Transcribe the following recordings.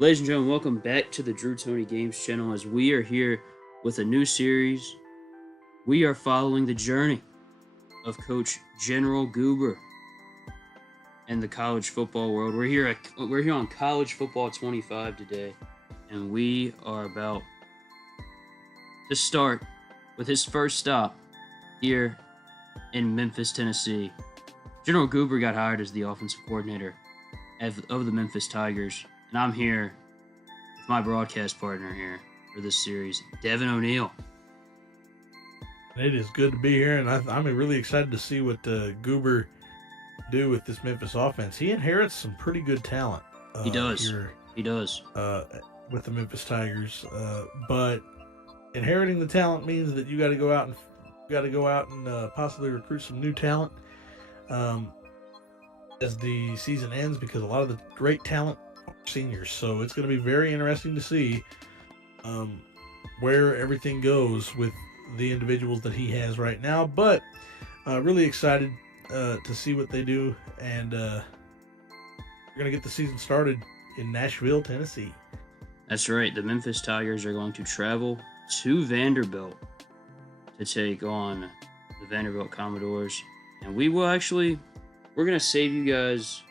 Ladies and gentlemen, welcome back to the Drew Tony Games channel as we are here with a new series. We are following the journey of Coach General Goober in the college football world. We're here on College Football 25 today, and we are about to start with his first stop here in Memphis, Tennessee. General Goober got hired as the offensive coordinator of the Memphis Tigers. And I'm here with my broadcast partner here for this series, Devin O'Neill. It is good to be here, and I'm really excited to see what Goober do with this Memphis offense. He inherits some pretty good talent. He does. With the Memphis Tigers, but inheriting the talent means that you got to go out and possibly recruit some new talent as the season ends, because a lot of the great talent seniors. So it's going to be very interesting to see where everything goes with the individuals that he has right now. But really excited to see what they do, and we're going to get the season started in Nashville, Tennessee. That's right. The Memphis Tigers are going to travel to Vanderbilt to take on the Vanderbilt Commodores, and we're going to save you guys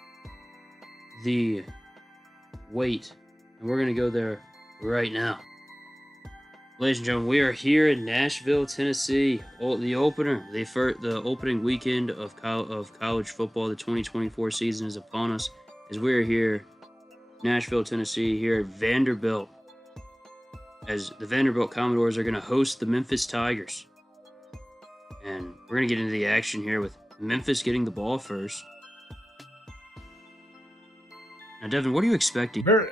the wait, and we're going to go there right now. Ladies and gentlemen, we are here in Nashville, Tennessee. The opening weekend of college football, the 2024 season is upon us, as we are here, Nashville, Tennessee, here at Vanderbilt, as the Vanderbilt Commodores are going to host the Memphis Tigers. And we're going to get into the action here with Memphis getting the ball first. Now, Devin, what are you expecting? I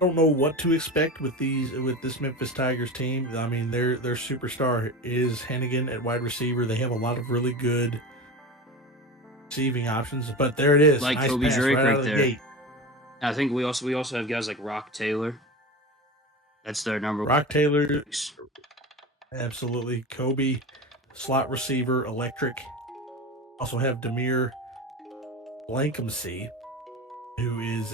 don't know what to expect with this Memphis Tigers team. I mean, their superstar is Hennigan at wide receiver. They have a lot of really good receiving options, but there it is, like nice Kobe pass Drake right out right of the there. gate. I think we also have guys like Rock Taylor. That's their number one. Rock Taylor, absolutely. Kobe, slot receiver, electric. Also have Demir Blankumsey, who is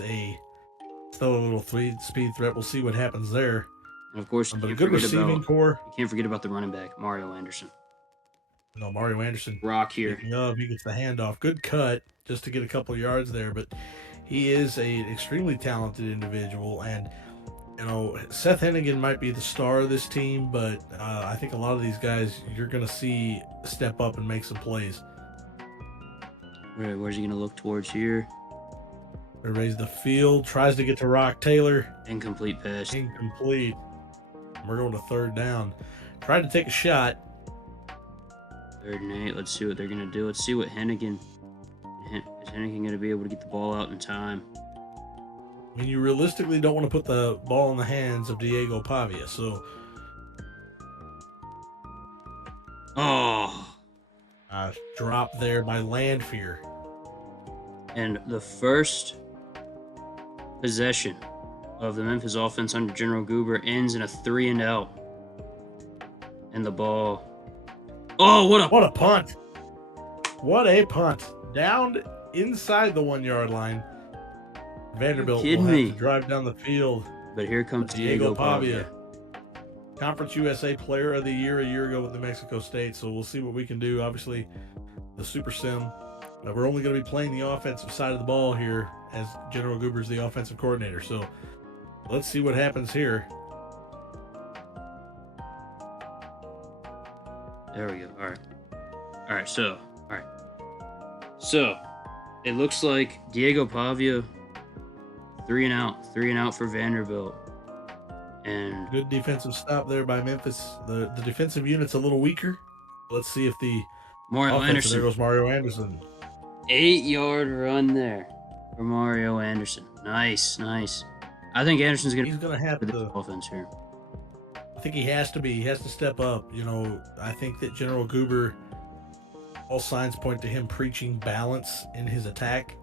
still a little speed threat. We'll see what happens there. And of course, but a good receiving core. You can't forget about the running back, Mario Anderson. No, Mario Anderson. Rock here. He gets the handoff. Good cut just to get a couple yards there, but he is an extremely talented individual. And, Seth Hennigan might be the star of this team, but I think a lot of these guys you're going to see step up and make some plays. Where's he going to look towards here? Raise the field, tries to get to Rock Taylor. Incomplete pass. Incomplete. We're going to third down. Tried to take a shot. 3rd and 8. Let's see what they're going to do. Let's see what Hennigan... Is Hennigan going to be able to get the ball out in time? I mean, you realistically don't want to put the ball in the hands of Diego Pavia, so... Drop there by Landfear. And the first possession of the Memphis offense under General Goober ends in a 3-and-out. And the ball... Oh, what a punt. What a punt. Down inside the 1-yard line. Vanderbilt will have to drive down the field. But here comes Diego Pavia. Conference USA Player of the Year a year ago with New Mexico State, so we'll see what we can do. Obviously, the Super Sim. We're only going to be playing the offensive side of the ball here, as General Goober is the offensive coordinator. So let's see what happens here. There we go. All right. So it looks like Diego Pavia, 3-and-out for Vanderbilt. And good defensive stop there by Memphis. The defensive unit's a little weaker. Let's see if the Mario Anderson. There goes Mario Anderson. 8-yard run there for Mario Anderson. Nice. I think Anderson's going to have the offense here. I think he has to be. He has to step up. I think that General Goober, all signs point to him preaching balance in his attack.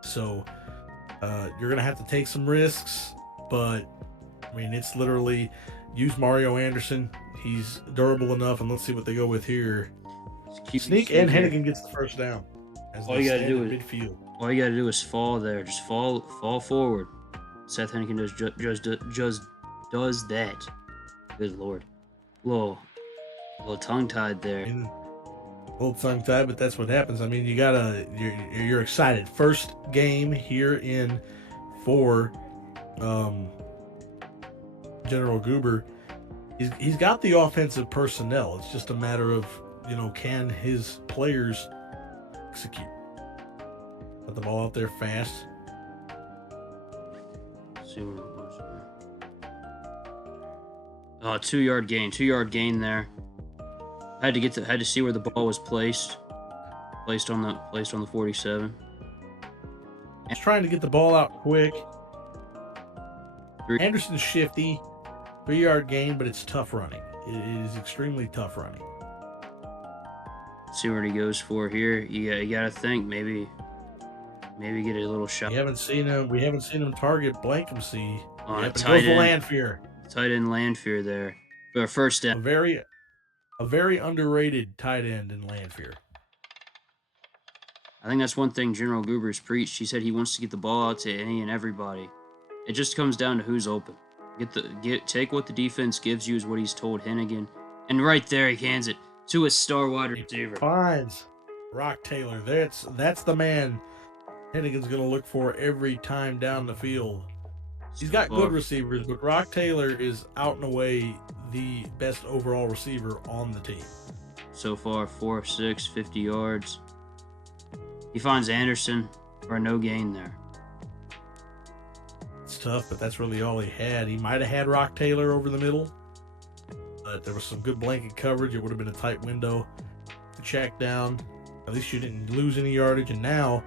So you're going to have to take some risks, but I mean, it's literally use Mario Anderson. He's durable enough, and let's see what they go with here. Sneak and Hennigan gets the first down. All you got to do is midfield. All you got to do is fall there. Just fall forward. Seth Hennigan does that. Good lord. Little tongue-tied there. I mean, a little tongue-tied, but that's what happens. I mean, you're excited. First game here for General Goober. He's got the offensive personnel. It's just a matter of, can his players execute? Put the ball out there fast. See what it was there. 2-yard gain. 2-yard gain there. Had to see where the ball was placed. Placed on the 47. He's trying to get the ball out quick. 3. Anderson's shifty. 3-yard gain, but it's tough running. It is extremely tough running. See what he goes for here. You got to think maybe get a little shot. We haven't seen him target Blankency. On Yep, a tight end. Landfear. Tight end Landfear there. For a first down. A very underrated tight end in Landfear. I think that's one thing General Goober's preached. He said he wants to get the ball out to any and everybody. It just comes down to who's open. Take what the defense gives you is what he's told Hennigan. And right there he hands it to his star wide receiver. Finds Rock Taylor. That's the man Hennigan's going to look for every time down the field. He's got good receivers, but Rock Taylor is out and away the best overall receiver on the team. So far, 4 of 6, 50 yards. He finds Anderson for a no gain there. It's tough, but that's really all he had. He might have had Rock Taylor over the middle, but there was some good blanket coverage. It would have been a tight window to check down. At least you didn't lose any yardage, and now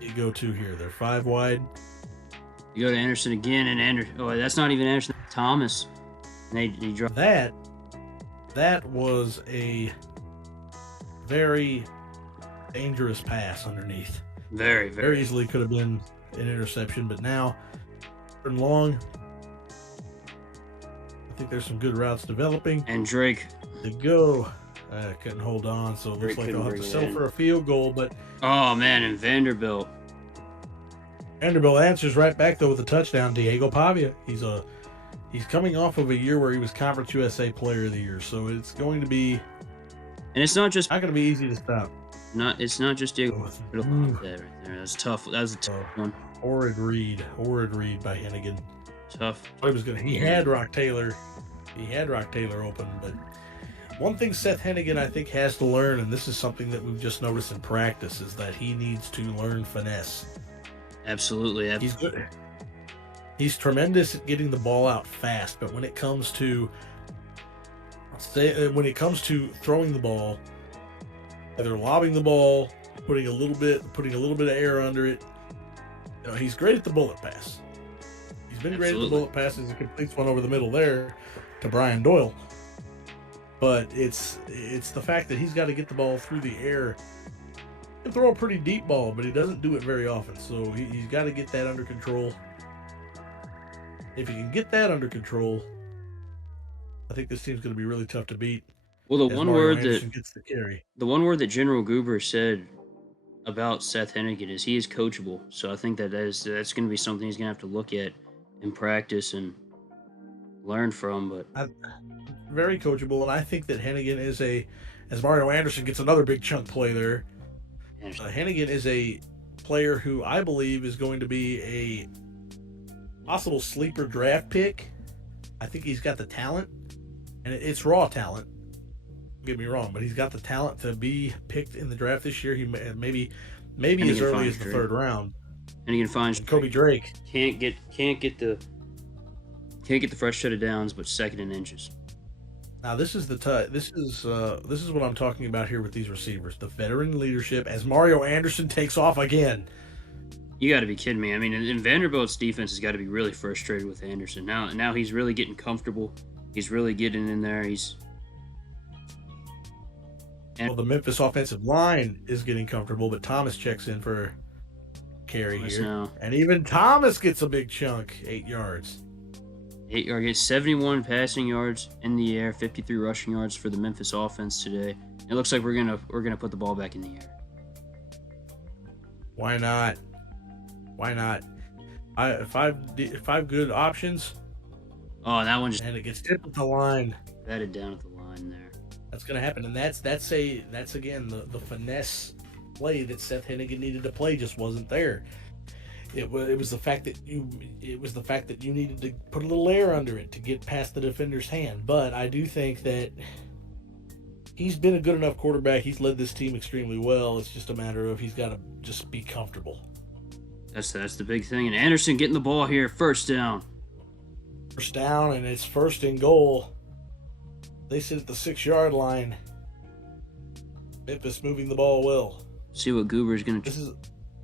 you go to here. They're 5 wide. You go to Anderson again, and Anderson. Oh, that's not even Anderson. Thomas. And he dropped that. That was a very dangerous pass underneath. Very, very easily could have been an interception, but now third and long. I think there's some good routes developing. And Drake. To go. Couldn't hold on, so it looks like they'll have to settle for a field goal. But oh man, and Vanderbilt answers right back though with a touchdown. Diego Pavia. He's coming off of a year where he was Conference USA Player of the Year, so it's going to be. And it's not going to be easy to stop. It's not just Diego. Right there. That's tough. That was a tough one. Horrid read by Hennigan. Tough. He had Rock Taylor. He had Rock Taylor open, but one thing Seth Hennigan I think has to learn, and this is something that we've just noticed in practice, is that he needs to learn finesse. Absolutely. He's good. He's tremendous at getting the ball out fast, but when it comes to throwing the ball, either lobbing the ball, putting a little bit of air under it, he's great at the bullet pass. He's been great at the bullet passes. He completes one over the middle there to Brian Doyle. But it's the fact that he's got to get the ball through the air. He can throw a pretty deep ball, but he doesn't do it very often. So he's got to get that under control. If he can get that under control, I think this team's going to be really tough to beat. Well, the one word that General Goober said about Seth Hennigan is he is coachable. So I think that's going to be something he's going to have to look at in practice and learn from. But very coachable, and I think that Hennigan is as Mario Anderson gets another big chunk play there. Hennigan is a player who I believe is going to be a possible sleeper draft pick. I think he's got the talent, and it's raw talent. Don't get me wrong, but he's got the talent to be picked in the draft this year. He maybe as early as the third round. And he can find Kobe Drake. Can't get the fresh set of downs, but second in inches. Now this is what I'm talking about here with these receivers. The veteran leadership as Mario Anderson takes off again. You got to be kidding me. I mean, and Vanderbilt's defense has got to be really frustrated with Anderson. Now he's really getting comfortable. He's really getting in there. Well, the Memphis offensive line is getting comfortable, but Thomas checks in for carry here. Now. And even Thomas gets a big chunk, 8 yards. 8 yards, gets 71 passing yards in the air, 53 rushing yards for the Memphis offense today. It looks like we're gonna put the ball back in the air. Why not? Why not? If I've good options, Oh, that one just and it gets tipped at the line, batted down at the line there. that's gonna happen. And that's again the finesse play that Seth Hennigan needed to play just wasn't there. It was the fact that you needed to put a little air under it to get past the defender's hand. But I do think that he's been a good enough quarterback. He's led this team extremely well. It's just a matter of he's got to just be comfortable. That's the big thing. And Anderson getting the ball here, first down. First down, and it's first and goal. They sit at the 6-yard line. Memphis moving the ball well. See what Goober's gonna.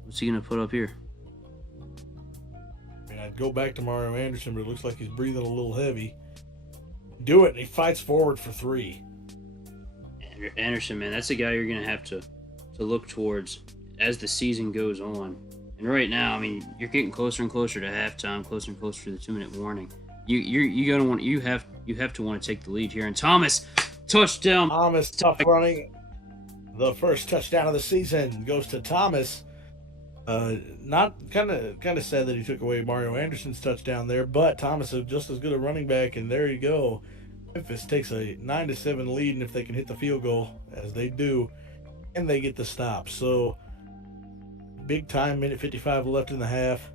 What's he gonna put up here? I mean, I'd go back to Mario Anderson, but it looks like he's breathing a little heavy. Do it, and he fights forward for 3. Anderson, man, that's a guy you're gonna have to look towards as the season goes on. And right now, I mean, you're getting closer and closer to halftime, closer and closer to the 2-minute warning. You have to want to take the lead here. And Thomas, touchdown. Thomas, tough running. The first touchdown of the season goes to Thomas. Not kind of sad that he took away Mario Anderson's touchdown there, but Thomas is just as good a running back, and there you go. Memphis takes a 9-7 lead, and if they can hit the field goal, as they do, and they get the stop. So big time, minute 55 left in the half.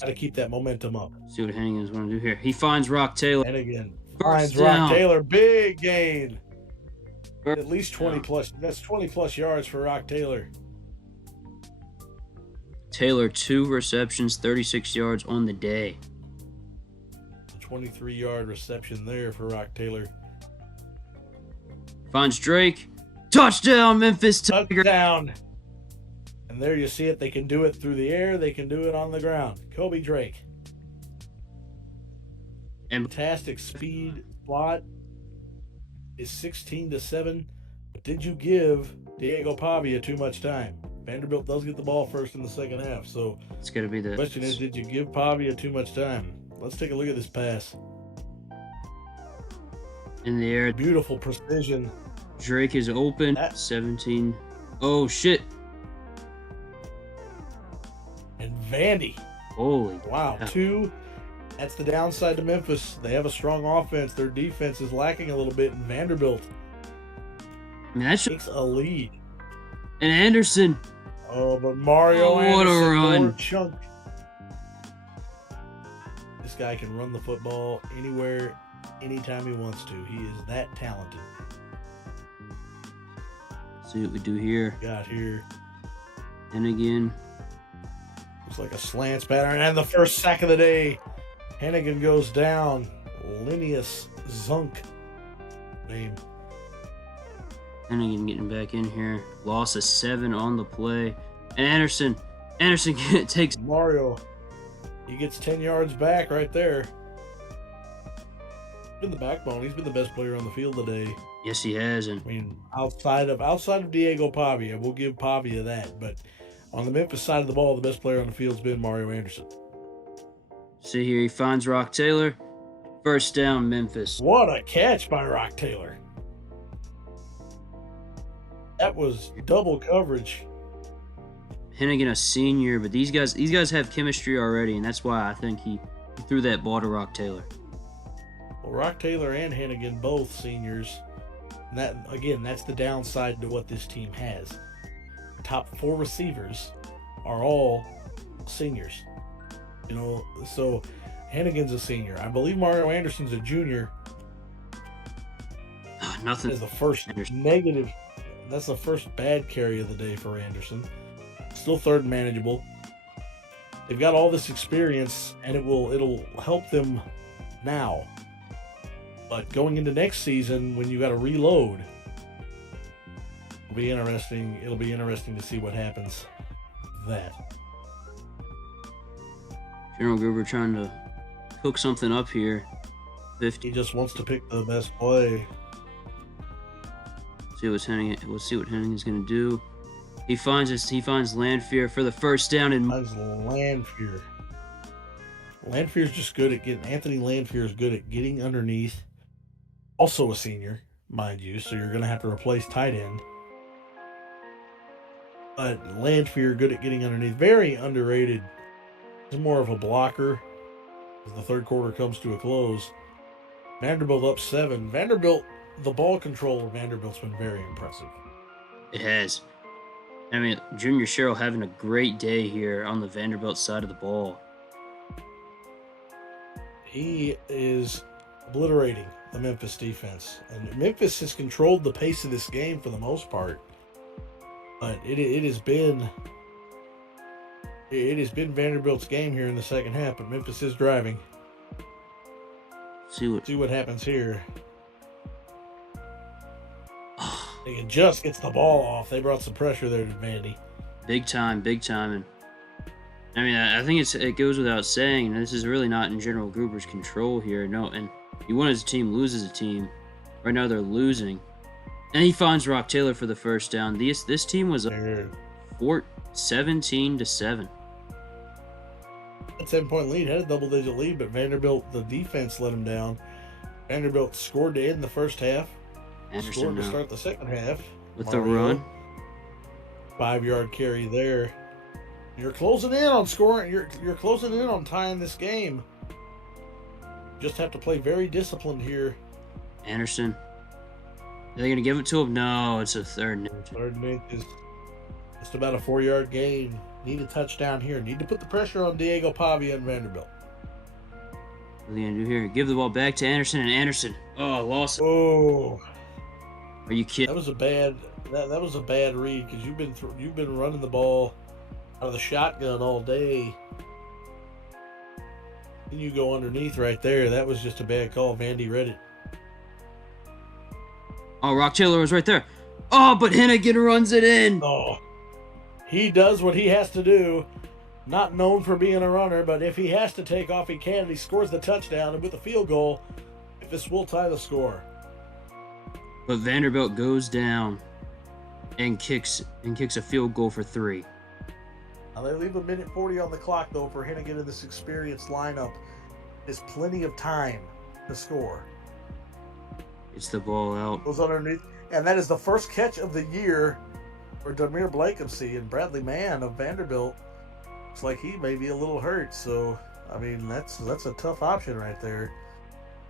Got to keep that momentum up. See what Hennigan's going to do here. He finds Rock Taylor. And again, First finds Rock down. Taylor. Big gain. First At least 20 down. plus. That's 20 plus yards for Rock Taylor. Taylor, 2 receptions, 36 yards on the day. 23-yard reception there for Rock Taylor. Finds Drake. Touchdown, Memphis Tigers. Touchdown. And there you see it. They can do it through the air. They can do it on the ground. Kobe Drake. And Fantastic speed. Plot is 16-7. But did you give Diego Pavia too much time? Vanderbilt does get the ball first in the second half. So it's going to be the question is, did you give Pavia too much time? Let's take a look at this pass. In the air. Beautiful precision. Drake is open. 17. Oh, shit. And Vandy. Holy. Wow. cow. 2. That's the downside to Memphis. They have a strong offense. Their defense is lacking a little bit. And Vanderbilt I mean, that takes a lead. And Anderson. Oh, but Mario what a Anderson, run. more chunk. This guy can run the football anywhere, anytime he wants to. He is that talented. See what we do here. Got here. And again. Looks like a slants pattern. And the first sack of the day. Hennigan goes down. Linnaeus Zunk. Name. Hennigan getting back in here. Loss of 7 on the play. And Anderson takes. Mario. He gets 10 yards back right there. Been the backbone. He's been the best player on the field today. Yes, he has. And I mean, outside of Diego Pavia, we'll give Pavia that. But on the Memphis side of the ball, the best player on the field's been Mario Anderson. see here, he finds Rock Taylor. First down, Memphis. What a catch by Rock Taylor. That was double coverage. Hennigan, a senior, but these guys have chemistry already, and that's why I think he threw that ball to Rock Taylor. Well, Rock Taylor and Hennigan, both seniors. And that, again, that's the downside to what this team has. The top 4 receivers are all seniors. You know, so Hennigan's a senior. I believe Mario Anderson's a junior. Nothing. Is the first negative. That's the first bad carry of the day for Anderson. Still third manageable. They've got all this experience, and it'll help them now. But going into next season, when you got to reload, it'll be interesting. It'll be interesting to see what happens with that. General Goober trying to cook something up here. 50. He just wants to pick the best play. Let's see what Hennigan's gonna do. He finds Landfear for the first down and Finds Landfear. Landfear's just good at getting. Anthony Landfear is good at getting underneath. Also a senior, mind you, so you're gonna have to replace tight end. But Landfear good at getting underneath. Very underrated. He's more of a blocker as the third quarter comes to a close. Vanderbilt up 7. Vanderbilt, the ball control of Vanderbilt's been very impressive. It has. I mean, Junior Sherrill having a great day here on the Vanderbilt side of the ball. He is obliterating the Memphis defense. And Memphis has controlled the pace of this game for the most part. But it has been Vanderbilt's game here in the second half, but Memphis is driving. See what happens here. He just gets the ball off. They brought some pressure there to Vandy. Big time. And I mean, I think it goes without saying, this is really not in General Goober's control here. No, and he won as a team, loses a team. Right now they're losing. And he finds Rock Taylor for the first down. This team was 17-7. A 7-point lead, had a double-digit lead, but Vanderbilt, the defense let him down. Vanderbilt scored to end the first half. Anderson scored to start the second half. With the run. 5-yard carry there. You're closing in on scoring. You're closing in on tying this game. Just have to play very disciplined here. Anderson. Are they going to give it to him? No, it's a third and 8. Third and 8 is just about a 4-yard gain. Need a touchdown here. Need to put the pressure on Diego Pavia and Vanderbilt. What are they going to do here? Give the ball back to Anderson, and Anderson. Oh, lost it. Oh. Are you kidding? That was a bad read because you've been running the ball out of the shotgun all day. And you go underneath right there. That was just a bad call. Vandy read it. Oh, Rock Taylor was right there. Oh, but Hennigan runs it in. Oh. He does what he has to do. Not known for being a runner, but if he has to take off, he can. He scores the touchdown, and with a field goal, Memphis will tie the score. But Vanderbilt goes down and kicks a field goal for 3. Now they leave a minute 40 on the clock, though, for Hennigan in this experienced lineup. There's plenty of time to score. It's the ball out. Goes underneath, and that is the first catch of the year for Demir Blakency, and Bradley Mann of Vanderbilt. Looks like he may be a little hurt, so I mean that's a tough option right there.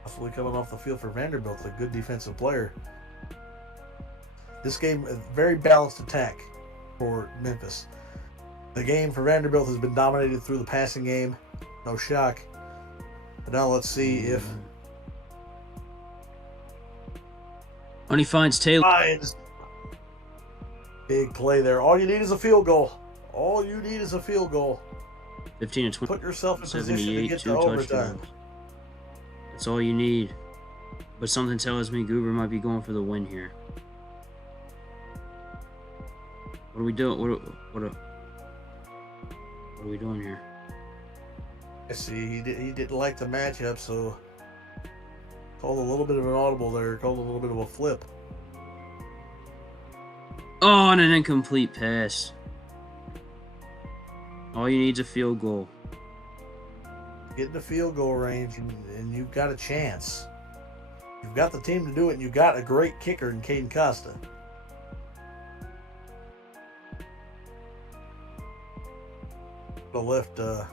Possibly coming off the field for Vanderbilt, a good defensive player. This game, a very balanced attack for Memphis. The game for Vanderbilt has been dominated through the passing game, no shock. But now let's see if when he finds Taylor. Big play there. All you need is a field goal. 15 and 20. Put yourself in position to get to overtime. That's all you need. But something tells me Goober might be going for the win here. What are we doing? What are we doing here? I see. He didn't like the matchup, so called a little bit of an audible there. Called a little bit of a flip. Oh, and an incomplete pass. All you need is a field goal. Get in the field goal range, and you've got a chance. You've got the team to do it, and you've got a great kicker in Caden Costa. Left the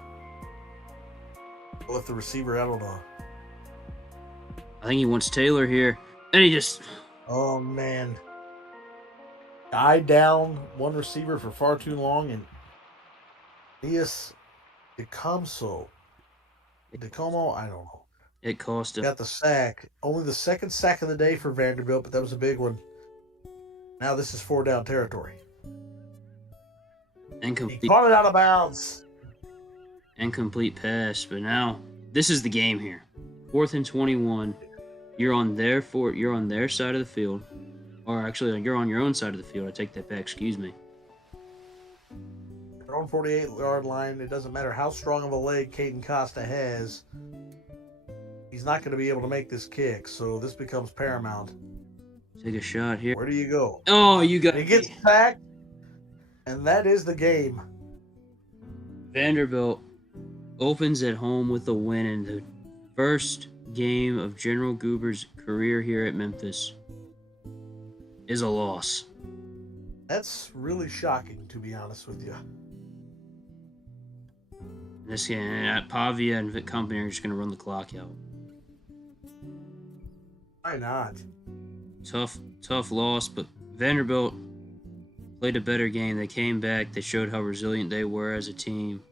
receiver out on a. I think he wants Taylor here, and he just. Oh man! Eyed down one receiver for far too long, and Nias DeComo, I don't know. It cost him. Got the sack. Only the second sack of the day for Vanderbilt, but that was a big one. Now this is 4-down territory. Incomplete. He caught it out of bounds. Incomplete pass, but now this is the game here. 4th and 21. You're on their side of the field. Or actually, you're on your own side of the field. I take that back. Excuse me. Their own 48-yard line. It doesn't matter how strong of a leg Caden Costa has. He's not going to be able to make this kick, so this becomes paramount. Take a shot here. Where do you go? Oh, you got. He gets sacked, and that is the game. Vanderbilt opens at home with a win in the first game of General Goober's career here at Memphis is a loss. That's really shocking, to be honest with you. This game, Pavia and Vic Company are just going to run the clock out. Why not? Tough loss, but Vanderbilt played a better game. They came back. They showed how resilient they were as a team.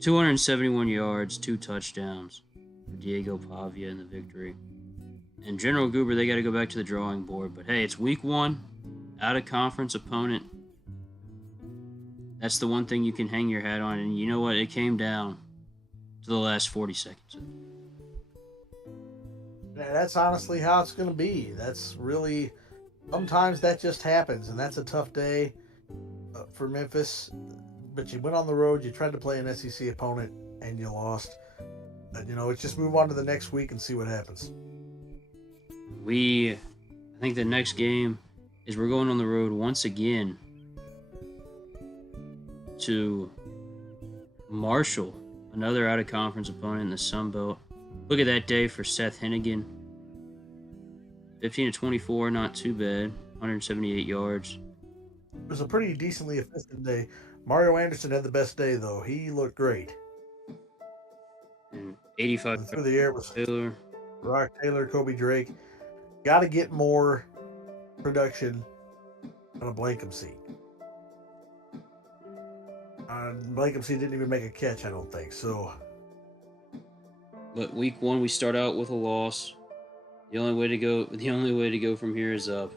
271 yards, 2 touchdowns for Diego Pavia in the victory. And General Goober, they got to go back to the drawing board. But hey, it's week 1, out of conference opponent. That's the one thing you can hang your hat on. And you know what? It came down to the last 40 seconds. That's honestly how it's going to be. That's really, sometimes that just happens, and that's a tough day for Memphis. But you went on the road, you tried to play an SEC opponent, and you lost. But, it's just move on to the next week and see what happens. I think the next game is we're going on the road once again to Marshall, another out-of-conference opponent in the Sun Belt. Look at that day for Seth Hennigan. 15-24, not too bad. 178 yards. It was a pretty decently efficient day. Mario Anderson had the best day, though. He looked great. And 85 through the air was Taylor. Rock Taylor, Kobe Drake. Got to get more production on a Blankenship. Blankenship didn't even make a catch, I don't think. So, but week 1 we start out with a loss. The only way to go from here is up.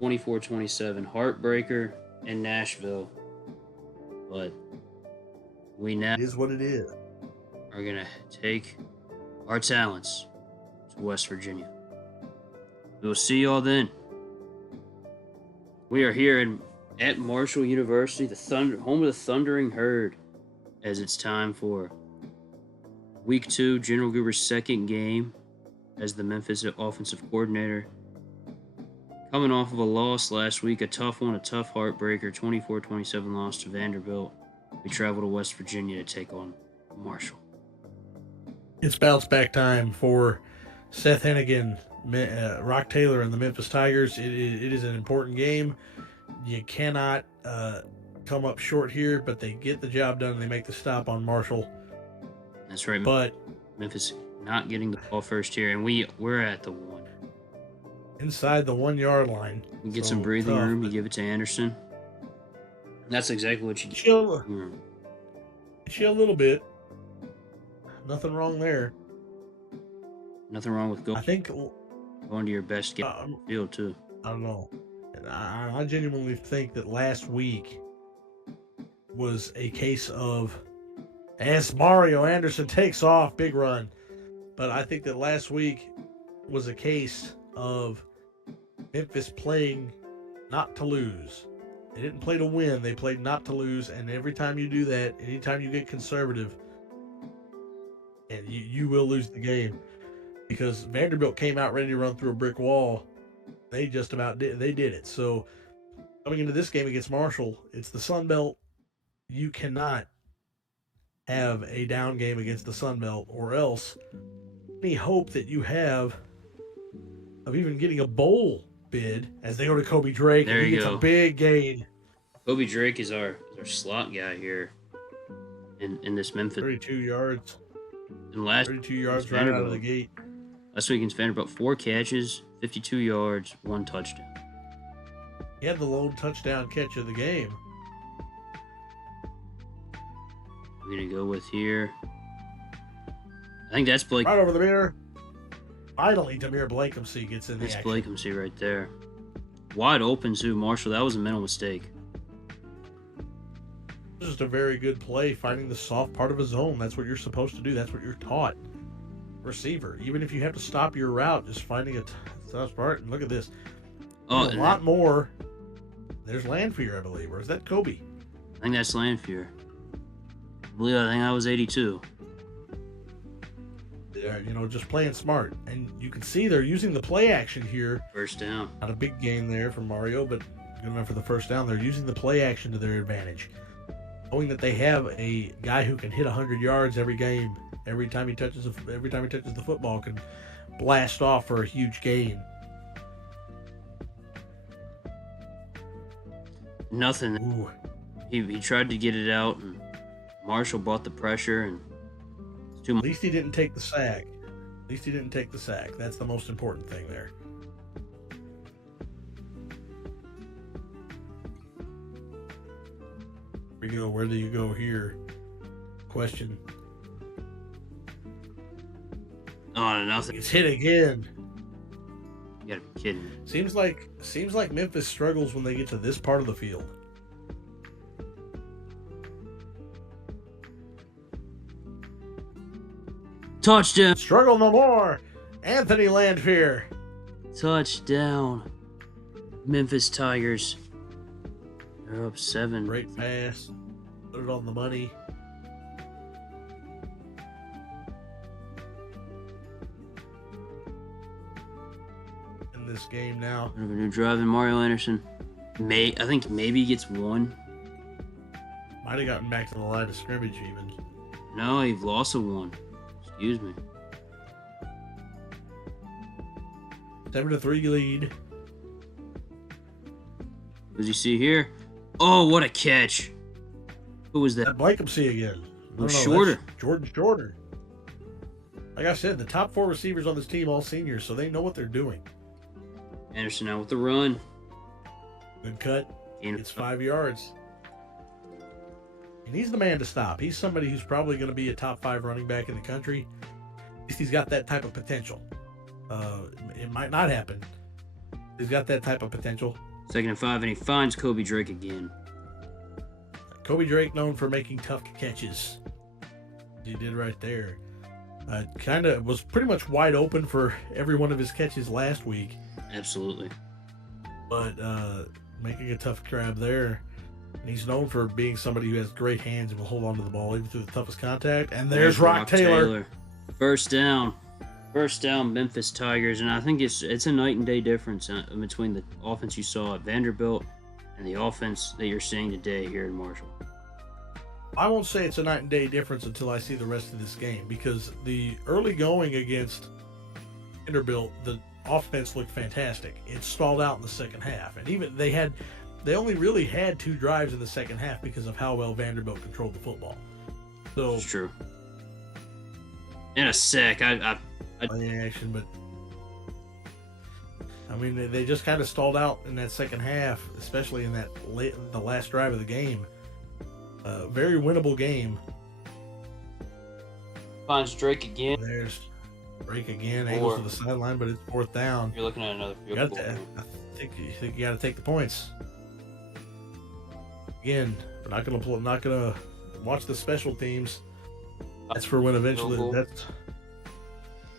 24-27, heartbreaker in Nashville. But we now it is what it is. Are gonna take our talents to West Virginia. We'll see y'all then. We are here at Marshall University, home of the Thundering Herd, as it's time for week 2, General Goober's second game as the Memphis offensive coordinator. Coming off of a loss last week, a tough one, a tough heartbreaker, 24-27 loss to Vanderbilt. We travel to West Virginia to take on Marshall. It's bounce back time for Seth Hennigan, Rock Taylor, and the Memphis Tigers. It is an important game. You cannot come up short here, but they get the job done and they make the stop on Marshall. That's right. But Memphis not getting the ball first here, and we're at the 1. Inside the 1 yard line. You get some breathing room, you give it to Anderson. That's exactly what you do. Chill a little bit. Nothing wrong there. Nothing wrong with going to your best game on the field, too. I don't know. I genuinely think that last week was a case of, as Mario Anderson takes off, big run. But I think that last week was a case of Memphis playing not to lose. They didn't play to win. They played not to lose. And every time you do that, anytime you get conservative, and you will lose the game. Because Vanderbilt came out ready to run through a brick wall. They just about did. They did it. So coming into this game against Marshall, it's the Sun Belt. You cannot have a down game against the Sun Belt, or else any hope that you have of even getting a bowl bid as they go to Kobe Drake. There you go. It's a big gain. Kobe Drake is our slot guy here in this Memphis. 32 yards. And last 32 yards right out of the gate. Last week against Vanderbilt, 4 catches, 52 yards, 1 touchdown. He had the lone touchdown catch of the game. We're going to go with here. I think that's Blake. Right over the mirror. Finally, Demir Blankenship gets in the action. That's Blankenship right there. Wide open to Marshall. That was a mental mistake. Just a very good play, finding the soft part of a zone. That's what you're supposed to do. That's what you're taught. Receiver. Even if you have to stop your route, just finding a soft part. And look at this. A lot more. There's Landfear, I believe. Or is that Kobe? I think that's Landfear. I think that was 82. Yeah, just playing smart. And you can see they're using the play action here. First down. Not a big gain there from Mario, but good enough for the first down. They're using the play action to their advantage. Knowing that they have a guy who can hit 100 yards every game, every time he touches the football, can blast off for a huge gain. Nothing. Ooh. He tried to get it out, and Marshall brought the pressure, and it's too At much. least he didn't take the sack. At least he didn't take the sack. That's the most important thing there. Here we go. Where do you go here? Question. Oh, nothing. It's hit again. You gotta be kidding me. Seems like Memphis struggles when they get to this part of the field. Touchdown! Struggle no more. Anthony Landfear. Touchdown! Memphis Tigers. They're up 7. Great pass. Put it on the money. In this game now. Over new driving Mario Anderson. I think maybe he gets 1. Might have gotten back to the line of scrimmage even. No, he lost a 1. Excuse me. 7-3 lead. What does he see here? Oh, what a catch! Who was that? That Blankensee again. It was shorter. Jordan Shorter. Like I said, the top 4 receivers on this team all seniors, so they know what they're doing. Anderson out with the run. Good cut. It's 5 yards. And he's the man to stop. He's somebody who's probably going to be a top 5 running back in the country. At least he's got that type of potential. It might not happen. He's got that type of potential. 2nd and 5, and he finds Kobe Drake again. Kobe Drake known for making tough catches. He did right there. Kind of was pretty much wide open for every one of his catches last week. Absolutely. But making a tough grab there. And he's known for being somebody who has great hands and will hold on to the ball even through the toughest contact. And there's Rock Taylor. First down. First down, Memphis Tigers. And I think it's a night and day difference between the offense you saw at Vanderbilt and the offense that you're seeing today here in Marshall. I won't say it's a night and day difference until I see the rest of this game, because the early going against Vanderbilt, the offense looked fantastic. It stalled out in the second half. And even they only really had 2 drives in the second half because of how well Vanderbilt controlled the football. So it's true. In a sec, action, but I mean, they just kind of stalled out in that second half, especially in the last drive of the game. Very winnable game. Finds Drake again. There's Drake again, angles to the sideline, but it's 4th down. You're looking at another field goal. I think you got to take the points. Again, we're not gonna watch the special teams. That's for when eventually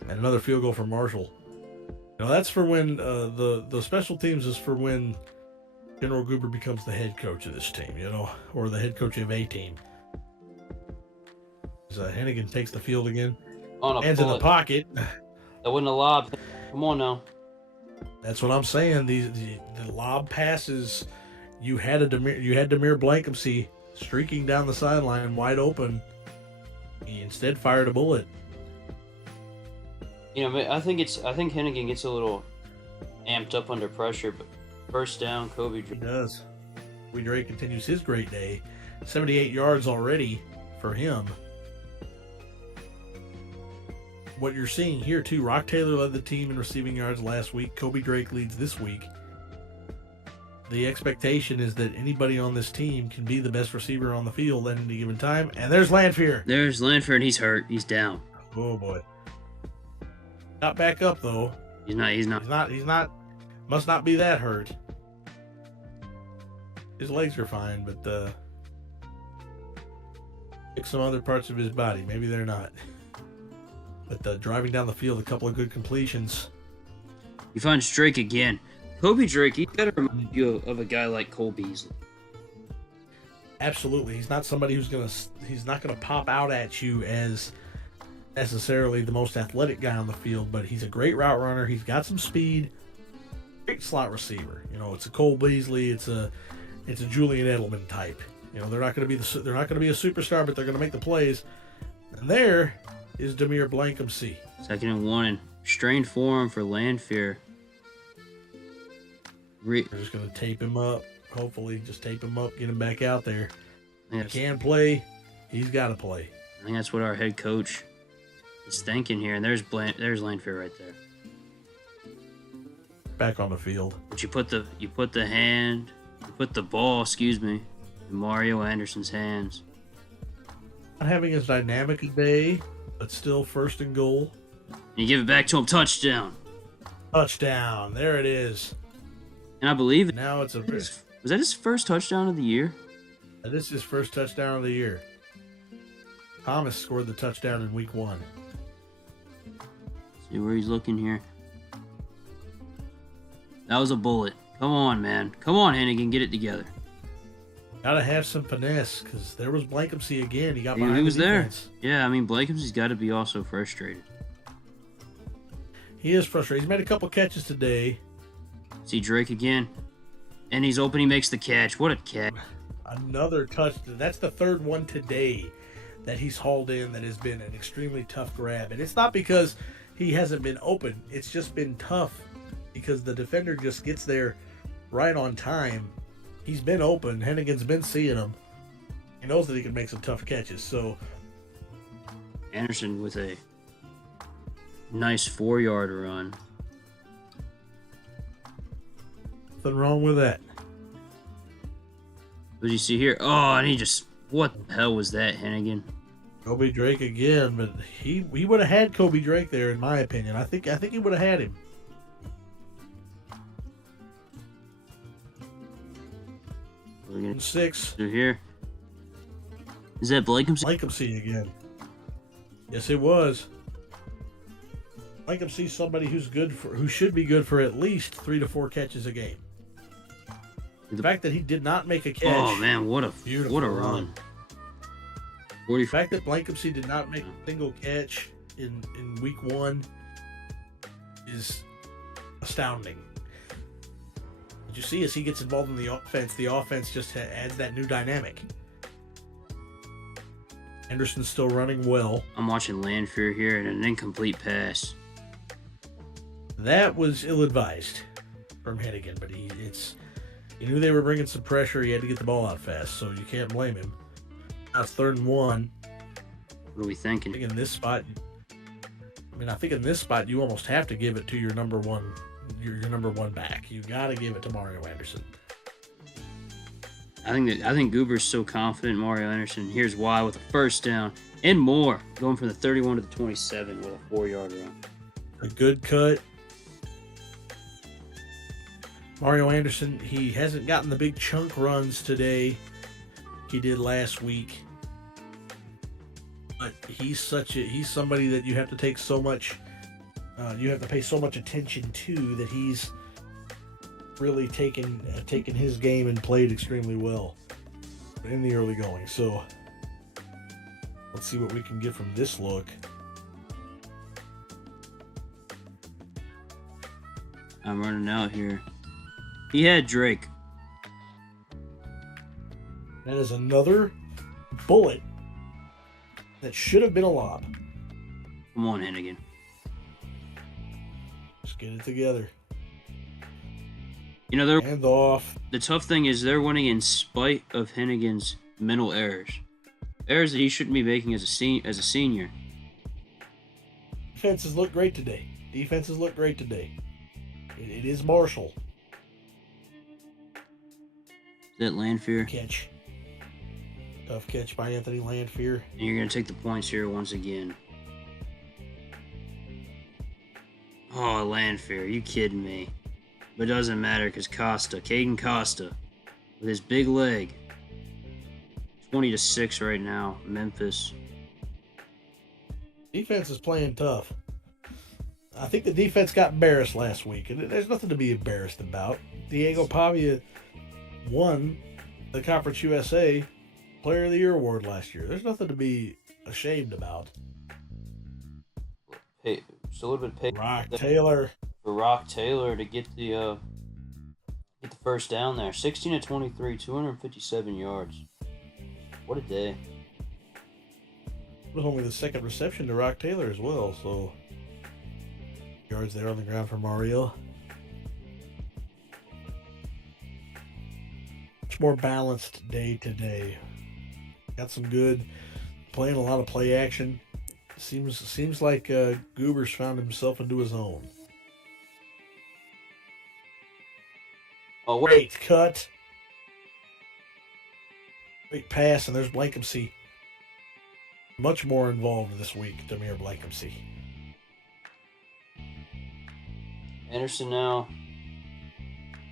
and another field goal for Marshall. Now that's for when the special teams is for when General Goober becomes the head coach of this team, or the head coach of a team. So Hennigan takes the field again. Hands in the pocket. That wasn't a lob. Come on now. That's what I'm saying. The lob passes. You had Demir Blankensee streaking down the sideline wide open. He instead fired a bullet. I think Hennigan gets a little amped up under pressure, but first down, Kobe Drake. He does. Kobe Drake continues his great day. 78 yards already for him. What you're seeing here too, Rock Taylor led the team in receiving yards last week. Kobe Drake leads this week. The expectation is that anybody on this team can be the best receiver on the field at any given time. And there's Landfear. There's Landfear, and he's hurt. He's down. Oh boy. Not back up though. He's not. He's not. Must not be that hurt. His legs are fine, but pick some other parts of his body. Maybe they're not. But driving down the field, a couple of good completions. He finds Drake again. Kobe Drake, he's got to remind you of a guy like Cole Beasley. Absolutely. He's not somebody he's not gonna pop out at you as necessarily the most athletic guy on the field, but he's a great route runner. He's got some speed. Great slot receiver. It's a Cole Beasley. It's a Julian Edelman type. They're not going to be a superstar, but they're going to make the plays. And there is Demir Blankensee. 2nd and 1, and strained forearm for Landfear. We're just going to tape him up. hopefully just tape him up, get him back out there. Yes. He can play. He's got to play. I think that's what our head coach is thinking here. And there's Landfair right there. Back on the field. But you put the ball, excuse me, in Mario Anderson's hands. Not having as dynamic a day, but still first and goal. And you give it back to him, touchdown. Touchdown. There it is. And I believe it. Now it's Was that his first touchdown of the year? This is his first touchdown of the year. Thomas scored the touchdown in week 1. See where he's looking here. That was a bullet. Come on, man. Come on, Hennigan, get it together. Gotta have some finesse, because there was Blankumsey again. He got behind He was the there. defense. Yeah, I mean, Blankumsey's got to be also frustrated. He is frustrated. He's made a couple catches today. See Drake again. And he's open, he makes the catch. What a catch. Another touch. That's the third one today that he's hauled in that has been an extremely tough grab. And it's not because he hasn't been open. It's just been tough because the defender just gets there right on time. He's been open. Hennigan's been seeing him. He knows that he can make some tough catches. So Anderson with a nice 4-yard run. nothing wrong with that. What do you see here? Oh, and he just... What the hell was that, Hennigan? Kobe Drake again, but he would have had Kobe Drake there, in my opinion. I think he would have had him. We're gonna 6. do here. Is that Blankumsey? Blankumsey again. Yes, it was. Blankumsey's somebody who should be good for at least 3 to 4 catches a game. The fact that he did not make a catch. Oh man, what a Beautiful run! The fact that Blankumsey did not make a single catch in week 1 is astounding. Did you see as he gets involved in the offense just adds that new dynamic. Anderson's still running well. I'm watching Landfair here and an incomplete pass. That was ill-advised from Hennigan, but he knew they were bringing some pressure. He had to get the ball out fast, so you can't blame him. Now it's 3rd and 1. What are we thinking? I think in this spot, you almost have to give it to your number one back. You got to give it to Mario Anderson. I think Goober's so confident in Mario Anderson. Here's why, with a first down and more, going from the 31 to the 27 with a 4-yard run. A good cut. Mario Anderson, he hasn't gotten the big chunk runs today he did last week. But he's somebody that you have to take so much you have to pay so much attention to, that he's really taken his game and played extremely well in the early going. So let's see what we can get from this look. I'm running out here. He had Drake. That is another bullet that should have been a lob. Come on, Hennigan. Just get it together. You know, they're Hand off. the tough thing is they're winning in spite of Hennigan's mental errors. Errors that he shouldn't be making as a senior. Defenses look great today. It is Marshall. Is that Landfair? Catch. Tough catch by Anthony Landfair. And you're going to take the points here once again. Oh, Landfair, you kidding me? But it doesn't matter because Caden Costa, with his big leg, 20-6 right now, Memphis. Defense is playing tough. I think the defense got embarrassed last week, and there's nothing to be embarrassed about. Diego Pavia won the Conference USA Player of the Year award last year. There's nothing to be ashamed about. Hey, so a little bit of pay Rock Taylor. for Rock Taylor to get the first down there. 16 to 23, 257 yards. What a day. It was only the second reception to Rock Taylor as well, so yards there on the ground for Mario. much more balanced day today. Got some good playing, a lot of play action. Seems like Goober's found himself into his own. Oh, Great cut. Great pass, and there's Blankency. Much more involved this week, Demir Blankency. Anderson now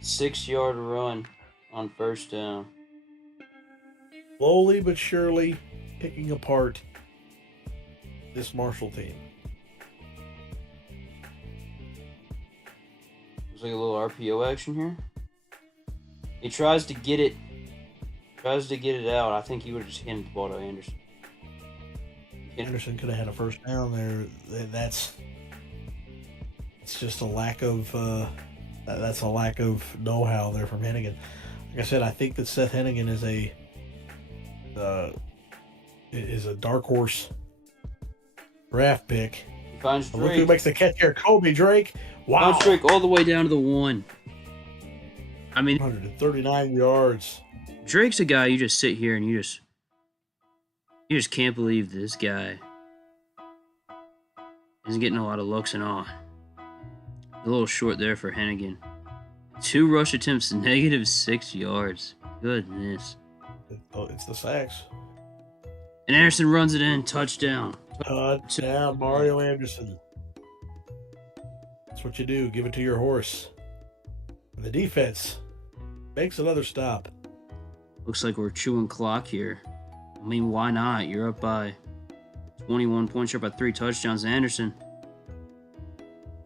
6-yard run on first down. Slowly but surely picking apart this Marshall team. Looks like a little RPO action here. He tries to get it out. I think he would have just handed the ball to Anderson. Anderson could have had a first down there. It's just a lack of know-how there from Hennigan. Like I said, I think that Seth Hennigan is a dark horse draft pick. He finds Drake. Look who makes the catch here, Kobe Drake. Wow, Finds Drake all the way down to the 1. I mean, 139 yards. Drake's a guy you just sit here and you just can't believe this guy isn't getting a lot of looks and all. A little short there for Hennigan. 2 rush attempts, -6 yards. Goodness. It's the sacks. And Anderson runs it in, touchdown. Touchdown, Mario Anderson. That's what you do. Give it to your horse. And the defense makes another stop. Looks like we're chewing clock here. I mean, why not? You're up by 21 points. You're up by 3 touchdowns. Anderson,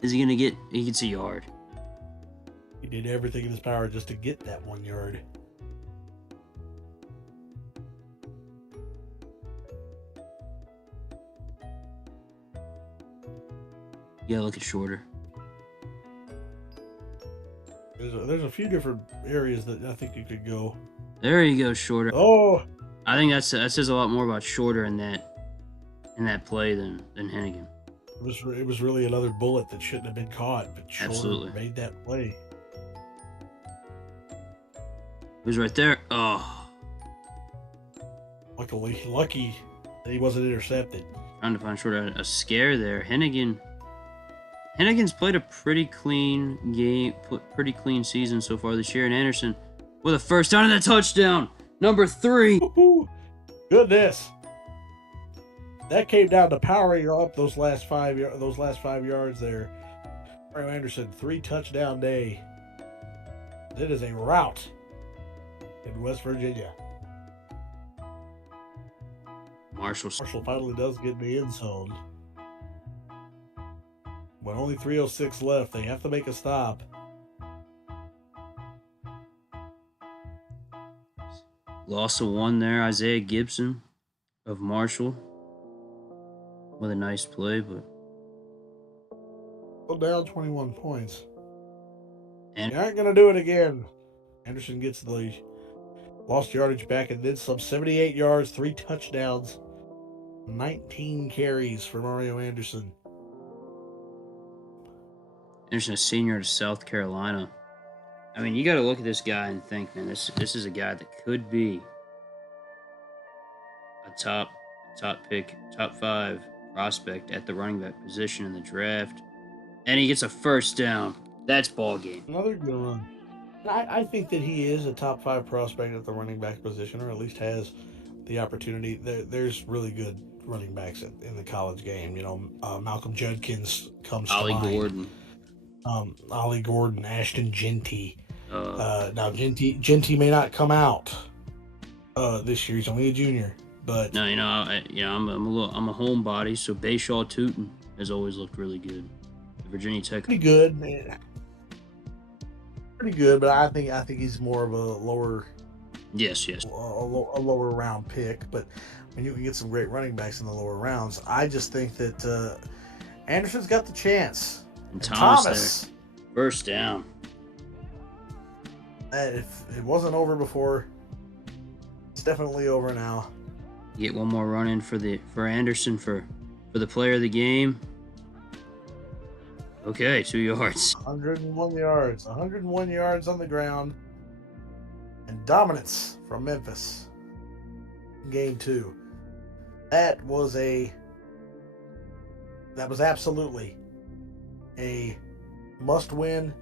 is he going to get... He gets a yard. He did everything in his power just to get that 1 yard. Yeah, look at Shorter. There's a few different areas that I think you could go. There you go, Shorter. Oh, I think that says a lot more about Shorter in that play than Hennigan. it was really another bullet that shouldn't have been caught, but Shorter Absolutely made that play. He was right there. Oh, Lucky that he wasn't intercepted. trying to find Shorter a scare there. Hennigan's played a pretty clean game, pretty clean season so far this year. And Anderson with a first down and a touchdown, number 3. Woo-hoo. Goodness, that came down to powering up those last 5 yards there. Mario Anderson, 3 touchdown day. It is a rout in West Virginia. Marshall finally does get in the end zone. When only 3:06 left, they have to make a stop. lost a 1 there. Isaiah Gibson of Marshall with a nice play, but Still down 21 points. And You aren't going to do it again. Anderson gets the lost yardage back and then some. 78 yards, 3 touchdowns, 19 carries for Mario Anderson. Anderson, a senior to South Carolina. I mean, you got to look at this guy and think, man, this is a guy that could be a top pick, top 5 prospect at the running back position in the draft, and he gets a first down. That's ball game. Another good run. I think that he is a top 5 prospect at the running back position, or at least has the opportunity. There's really good running backs in the college game. You know, Malcolm Judkins comes to mind. Gordon. Ollie Gordon, Ashton Genty. Now Genty may not come out this year. He's only a junior, but No, I'm a homebody, so Bayshaw Tootin has always looked really good. The Virginia Tech. pretty good, man. Pretty good, but I think he's more of a lower. Yes. A lower round pick. But when you can get some great running backs in the lower rounds, I just think that Anderson's got the chance. And Thomas there. First down. If it wasn't over before, it's definitely over now. Get one more run in for Anderson for the player of the game. Okay, 2 yards. 101 yards. 101 yards on the ground. and dominance from Memphis in game 2. That was absolutely a must-win,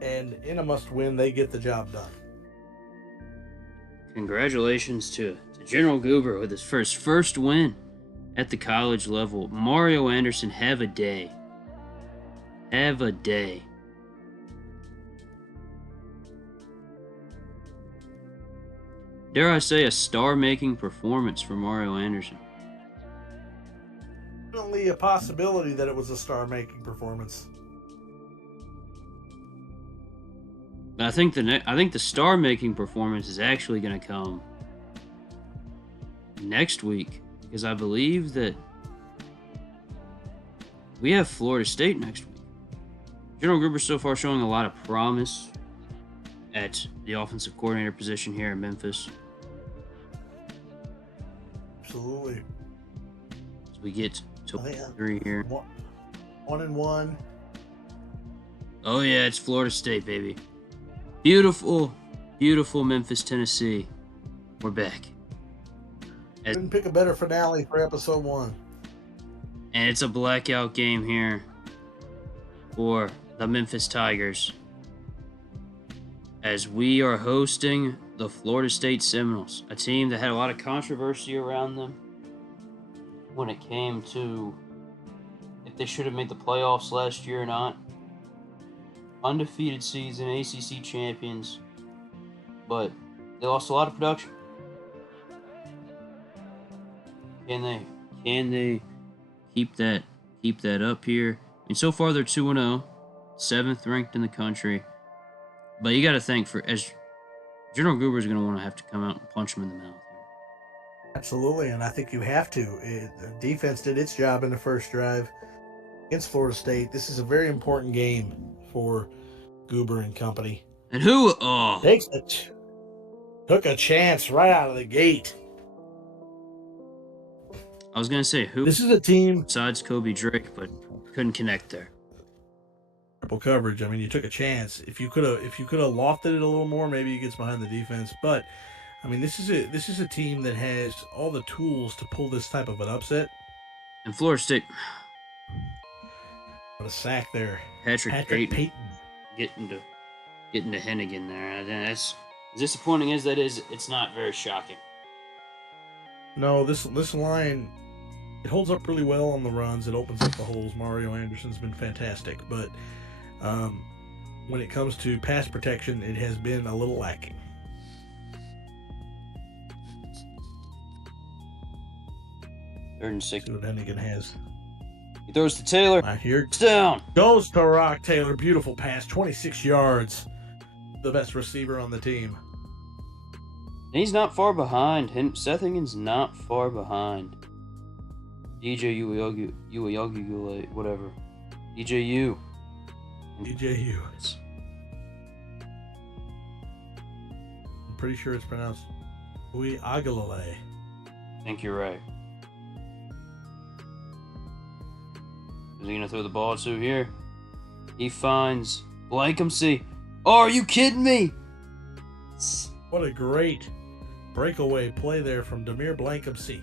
and in a must-win, they get the job done. Congratulations to General Goober with his first win at the college level. Mario Anderson, have a day. Have a day. Dare I say, a star-making performance for Mario Anderson. Definitely a possibility that it was a star-making performance. But I think the star-making performance is actually going to come next week, because I believe that we have Florida State next week. General Goober so far showing a lot of promise at the offensive coordinator position here in Memphis. Absolutely. As we get to 3 here. 1-1. Oh yeah, it's Florida State, baby. Beautiful, beautiful Memphis, Tennessee. We're back. Couldn't pick a better finale for episode 1. And it's a blackout game here for the Memphis Tigers, as we are hosting the Florida State Seminoles, a team that had a lot of controversy around them when it came to if they should have made the playoffs last year or not. Undefeated season, ACC champions, but they lost a lot of production. Can they keep that up here? I mean, so far they're 2-0, 7th ranked in the country. But you got to think, as General Goober is going to want to have to come out and punch him in the mouth here. Absolutely, and I think you have to. The defense did its job in the first drive against Florida State. This is a very important game for Goober and company. And who? Took a chance right out of the gate. I was going to say who? This is a team besides Kobe Drake, but couldn't connect there. Triple coverage. I mean, you took a chance. If you could have lofted it a little more, maybe he gets behind the defense. But I mean, this is a team that has all the tools to pull this type of an upset. And Florida State, what a sack there, Patrick Payton. Getting to Hennigan there. And that's as disappointing as that is. It's not very shocking. No, this line, it holds up really well on the runs. It opens up the holes. Mario Anderson's been fantastic, but when it comes to pass protection, it has been a little lacking. Third and 6. See what Hennigan has. He throws to Taylor. Here it's down. Goes to Rock Taylor. Beautiful pass. 26 yards. The best receiver on the team. And he's not far behind. Seth Higgins not far behind. DJ Uwagulele, whatever. DJU. DJU. I'm pretty sure it's pronounced Uwagulele. I think you're right. Is he going to throw the ball to here? He finds Blankumsey. Oh, are you kidding me? What a great breakaway play there from Demir Blankumsey.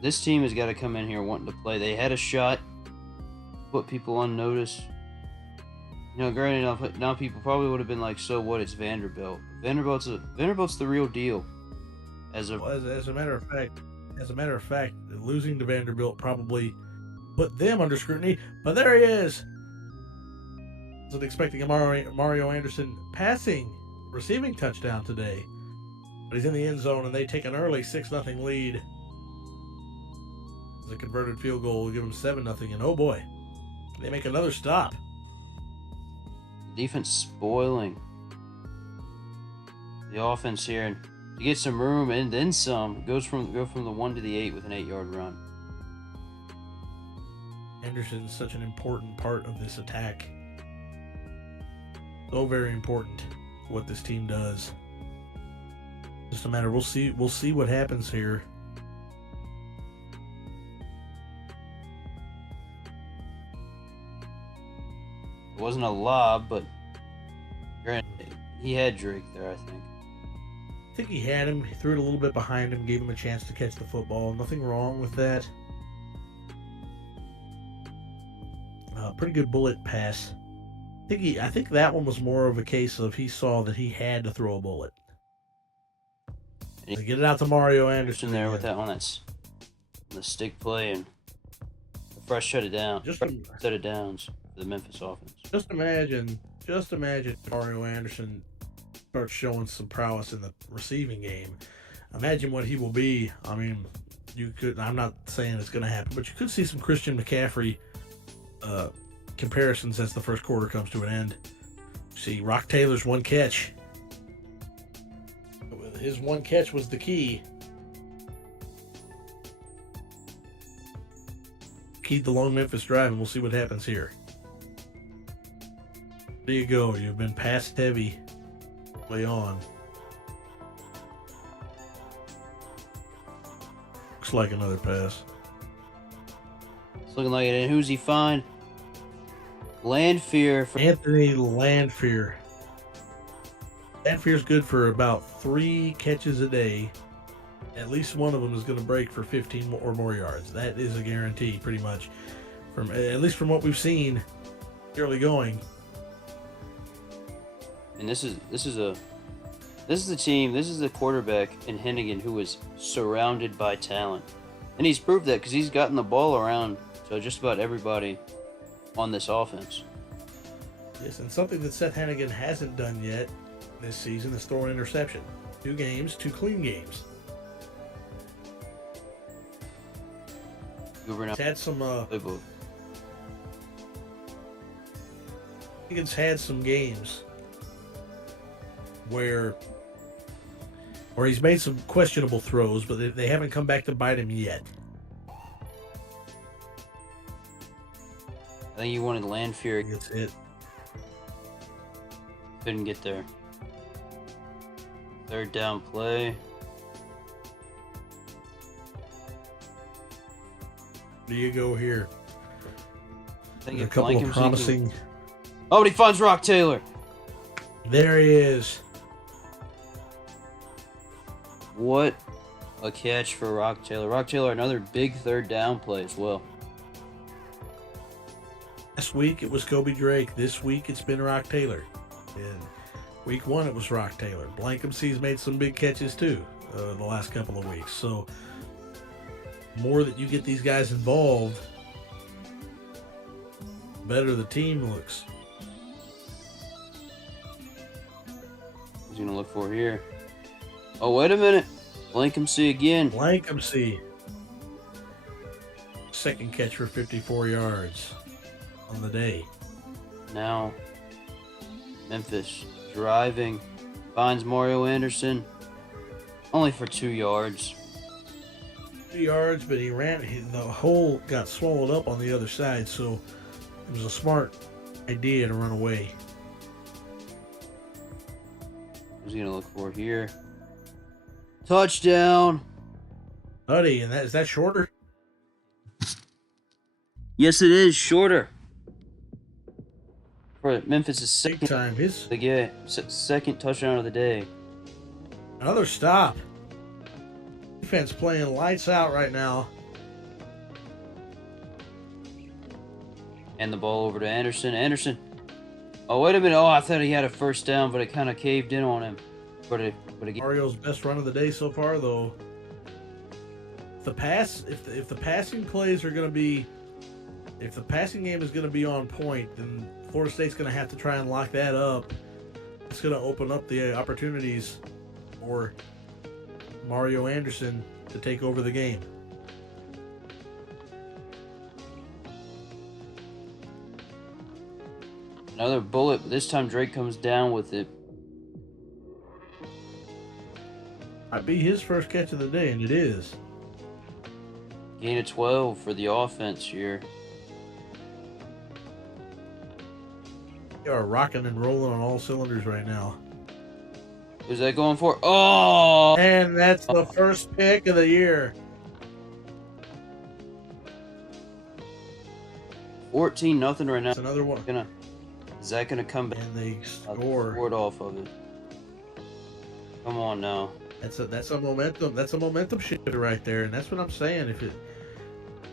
This team has got to come in here wanting to play. They had a shot, put people on notice. You know, granted, now people probably would have been like, so what, it's Vanderbilt. Vanderbilt's the real deal. As a matter of fact, losing to Vanderbilt probably put them under scrutiny, but there he is. Wasn't expecting a Mario Anderson receiving touchdown today, but he's in the end zone and they take an early 6-0 lead. The converted field goal will give them 7-0, and oh boy, they make another stop. Defense spoiling the offense here, and to get some room and then some, go from the 1 to the 8 with an 8-yard run. Anderson's such an important part of this attack. So very important what this team does. Just a matter. We'll see what happens here. It wasn't a lob, but He had Drake there, I think. I think he had him. He threw it a little bit behind him, gave him a chance to catch the football. Nothing wrong with that. Pretty good bullet pass. I think that one was more of a case of he saw that he had to throw a bullet. And get it out to Mario Anderson there with that one. That's the stick play and the fresh shut it down. Set it downs for the Memphis offense. Just imagine Mario Anderson starts showing some prowess in the receiving game. Imagine what he will be. I mean, I'm not saying it's going to happen, but you could see some Christian McCaffrey comparisons as the first quarter comes to an end. See, Rock Taylor's one catch. His one catch was the key. Keyed the long Memphis drive, and we'll see what happens here. There you go. You've been pass heavy. Play on. Looks like another pass. It's looking like it. And who's he find? Landfear. Anthony Landfear. Landfear's good for about 3 catches a day. At least one of them is going to break for 15 or more yards. That is a guarantee, pretty much. At least from what we've seen early going. And this is the team. This is the quarterback in Hennigan who is surrounded by talent, and he's proved that because he's gotten the ball around to just about everybody on this offense. Yes, and something that Seth Hennigan hasn't done yet this season is throw an interception. 2 games, 2 clean games. He's had some. Hennigan's had some games where he's made some questionable throws, but they haven't come back to bite him yet. I think you wanted Landfear. That's it. Couldn't get there. Third down play. There you go here. I think a couple of promising. Oh, but he finds Rock Taylor. There he is. What a catch for Rock Taylor. Rock Taylor, another big third down play as well. Last week it was Kobe Drake. This week it's been Rock Taylor. And week 1 it was Rock Taylor. Blankham's made some big catches too the last couple of weeks. So more that you get these guys involved, better the team looks. Who's going to look for here? Oh, wait a minute. Blankham's again. Blankham's. Second catch for 54 yards on the day. Now, Memphis driving. Finds Mario Anderson. Only for 2 yards. 2 yards, but he ran. The hole got swallowed up on the other side, so it was a smart idea to run away. Who's he going to look for here? Touchdown. Buddy, and is that shorter? Yes, it is shorter. For Memphis' second time. second touchdown of the day. Another stop. Defense playing lights out right now. And the ball over to Anderson. Anderson. Oh, wait a minute. Oh, I thought he had a first down, but it kind of caved in on him. But again, Mario's best run of the day so far, though. If the passing plays are going to be, if the passing game is going to be on point, then Florida State's going to have to try and lock that up. It's going to open up the opportunities for Mario Anderson to take over the game. Another bullet, but this time Drake comes down with it. Might be his first catch of the day, and it is. Gain of 12 for the offense here. They are rocking and rolling on all cylinders right now. Who's that going for? Oh! And that's the first pick of the year. 14-0 right now. That's another one. Is that gonna come back? And they score. Scored off of it. Come on now. That's a momentum shifter right there, and that's what I'm saying. If it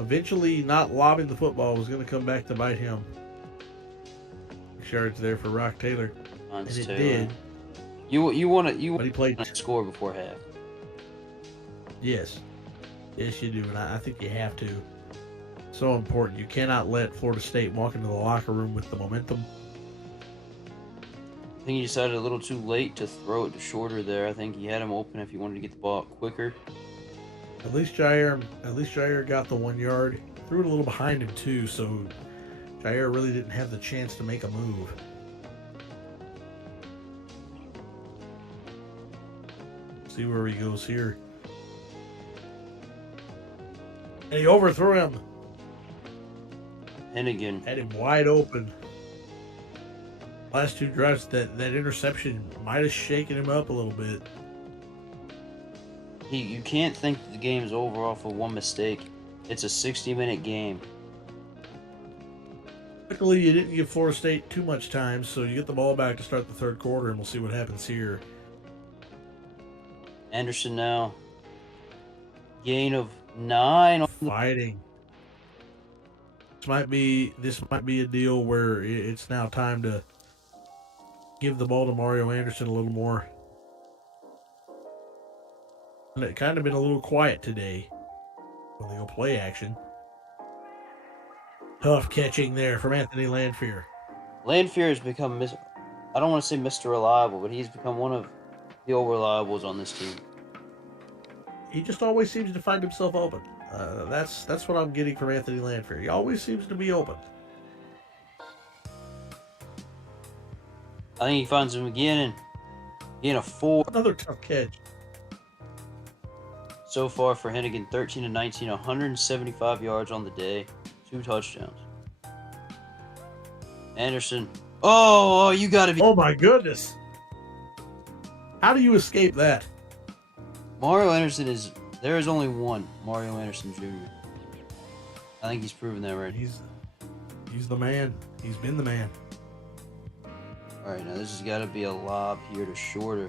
eventually not lobbing the football was going to come back to bite him. Yards there for Rock Taylor, and it did. You want to But he played score before half. Yes, yes, you do, and I think you have to. So important. You cannot let Florida State walk into the locker room with the momentum. I think he decided a little too late to throw it to Shorter there. I think he had him open if he wanted to get the ball out quicker. At least Jair got the 1 yard. Threw it a little behind him too, so Jair really didn't have the chance to make a move. See where he goes here. And he overthrew him. Hennigan Had him wide open. Last two drives, that interception might have shaken him up a little bit. You can't think the game's over off of one mistake. It's a 60-minute game. Luckily, you didn't give Florida State too much time, so you get the ball back to start the third quarter, and we'll see what happens here. Anderson now. Gain of 9. Fighting. This might be a deal where it's now time to give the ball to Mario Anderson a little more. And it kind of been a little quiet today when they go play action. Tough catching there from Anthony Landfear. Landfear has become, I don't want to say Mr. Reliable, but he's become one of the old reliables on this team. He just always seems to find himself open. That's what I'm getting from Anthony Landfear. He always seems to be open. I think he finds him again and getting a 4. Another tough catch. So far for Hennigan, 13 to 19, 175 yards on the day, 2 touchdowns. Anderson. Oh, you got to be. Oh my goodness. How do you escape that? Mario Anderson is. There is only one Mario Anderson Jr. I think he's proven that right. He's the man. He's been the man. All right, now this has got to be a lob here to Shorter.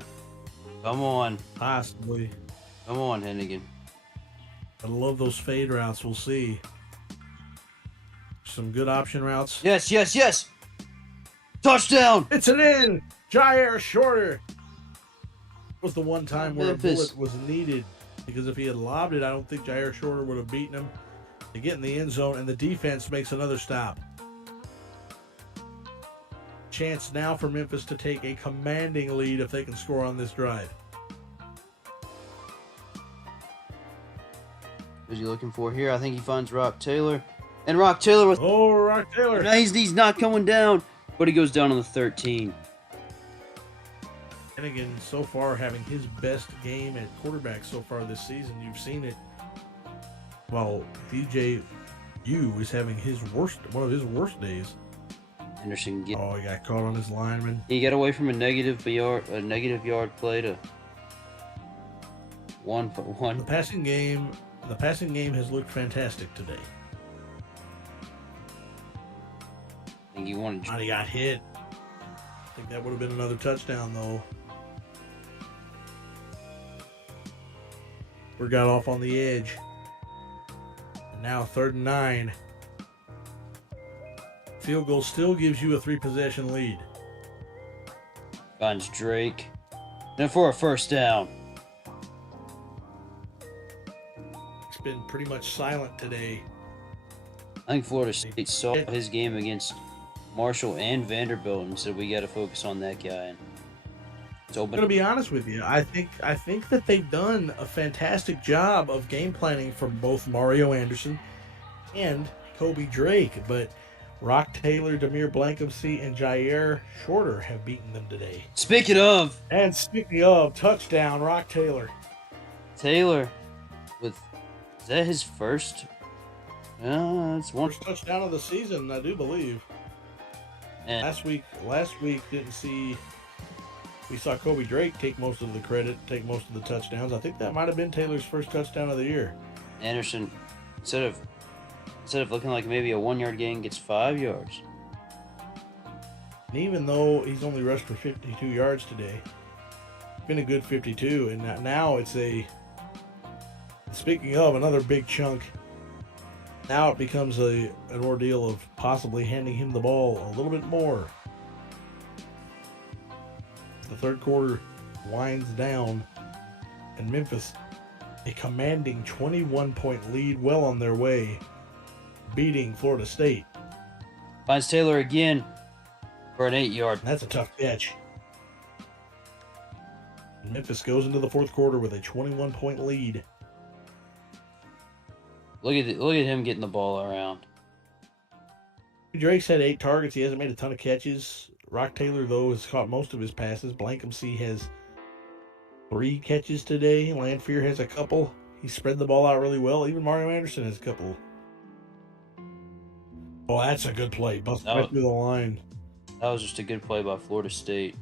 Come on. Possibly. Come on, Hennigan. I love those fade routes. We'll see. Some good option routes. Yes, yes, yes. Touchdown. It's an in. Jair Shorter. Was the one time where Memphis. a bullet was needed, because if he had lobbed it, I don't think Jair Shorter would have beaten him. They get in the end zone, and the defense makes another stop. Chance now for Memphis to take a commanding lead if they can score on this drive. Who's he looking for here? I think he finds Rock Taylor. And Rock Taylor with... Oh, Rock Taylor. Now he's not coming down, but he goes down on the 13. And again, so far having his best game at quarterback so far this season. You've seen it. While DJ U is having one of his worst days. Anderson he got caught on his lineman. He got away from a negative yard play to 1-1. The passing game has looked fantastic today. I think he wanted. He got hit. I think that would have been another touchdown though. We got off on the edge. And now 3rd and 9. Field goal still gives you a 3-possession lead. Finds Drake. And for a first down. It's been pretty much silent today. I think Florida State saw his game against Marshall and Vanderbilt and said we got to focus on that guy. And it's open. I'm gonna be honest with you. I think that they've done a fantastic job of game planning from both Mario Anderson and Kobe Drake, but Rock Taylor, Demir Blankumsey, and Jair Shorter have beaten them today. Speaking of, touchdown, Rock Taylor. Taylor, is that his first? It's one First touchdown of the season, I do believe. And Last week we saw Kobe Drake take most of the credit, take most of the touchdowns. I think that might have been Taylor's first touchdown of the year. Anderson, instead of looking like maybe a 1-yard gain, gets 5 yards. And even though he's only rushed for 52 yards today, been a good 52, and now it's a. Speaking of another big chunk, now it becomes an ordeal of possibly handing him the ball a little bit more. The third quarter winds down, and Memphis, a commanding 21-point lead, well on their way, beating Florida State. Finds Taylor again for an 8-yard. That's a tough catch. Memphis goes into the fourth quarter with a 21-point lead. Look at him getting the ball around. Drake's had 8 targets. He hasn't made a ton of catches. Rock Taylor, though, has caught most of his passes. Blankumsey has 3 catches today. Landfear has a couple. He spread the ball out really well. Even Mario Anderson has a couple. Oh, that's a good play. Busted right through the line. That was just a good play by Florida State.